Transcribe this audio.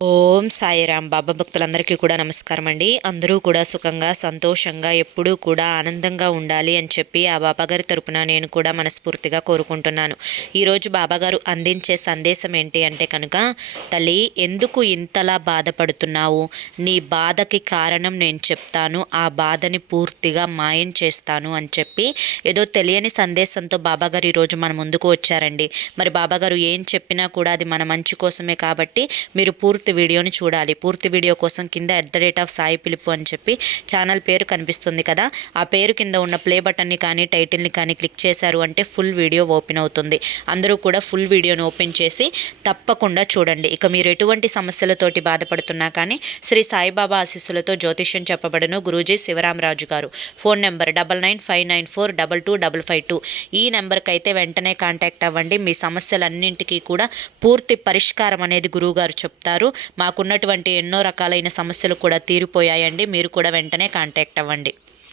ఓం సాయిరామ్. బాబా భక్తులందరికీ కూడా నమస్కారం అండి. అందరూ కూడా సుఖంగా సంతోషంగా ఎప్పుడూ కూడా ఆనందంగా ఉండాలి అని చెప్పి ఆ బాబాగారి తరపున నేను కూడా మనస్ఫూర్తిగా కోరుకుంటున్నాను. ఈరోజు బాబాగారు అందించే సందేశం ఏంటి అంటే కనుక, తల్లి ఎందుకు ఇంతలా బాధపడుతున్నావు, నీ బాధకి కారణం నేను చెప్తాను, ఆ బాధని పూర్తిగా మాయం చేస్తాను అని చెప్పి ఏదో తెలియని సందేశంతో బాబాగారు ఈరోజు మన ముందుకు వచ్చారండి. మరి బాబాగారు ఏం చెప్పినా కూడా అది మన మంచి కోసమే కాబట్టి మీరు పూర్తి వీడియోని చూడాలి. పూర్తి వీడియో కోసం కింద @సాయి పిలుపు అని చెప్పి ఛానల్ పేరు కనిపిస్తుంది కదా, ఆ పేరు కింద ఉన్న ప్లే బటన్ని కానీ టైటిల్ని కానీ క్లిక్ చేశారు అంటే ఫుల్ వీడియో ఓపెన్ అవుతుంది. అందరూ కూడా ఫుల్ వీడియోని ఓపెన్ చేసి తప్పకుండా చూడండి. ఇక మీరు ఎటువంటి సమస్యలతోటి బాధపడుతున్నా కానీ శ్రీ సాయిబాబా ఆశీస్సులతో జ్యోతిష్యం చెప్పబడును. గురూజీ శివరామరాజు గారు. Phone number 9959425552. ఈ నెంబర్కి అయితే వెంటనే కాంటాక్ట్ అవ్వండి. మీ సమస్యలన్నింటికీ కూడా పూర్తి పరిష్కారం అనేది గురువుగారు చెప్తారు. మాకున్నటువంటి ఎన్నో రకాలైన సమస్యలు కూడా తీరిపోయాయండి. మీరు కూడా వెంటనే కాంటాక్ట్ అవ్వండి.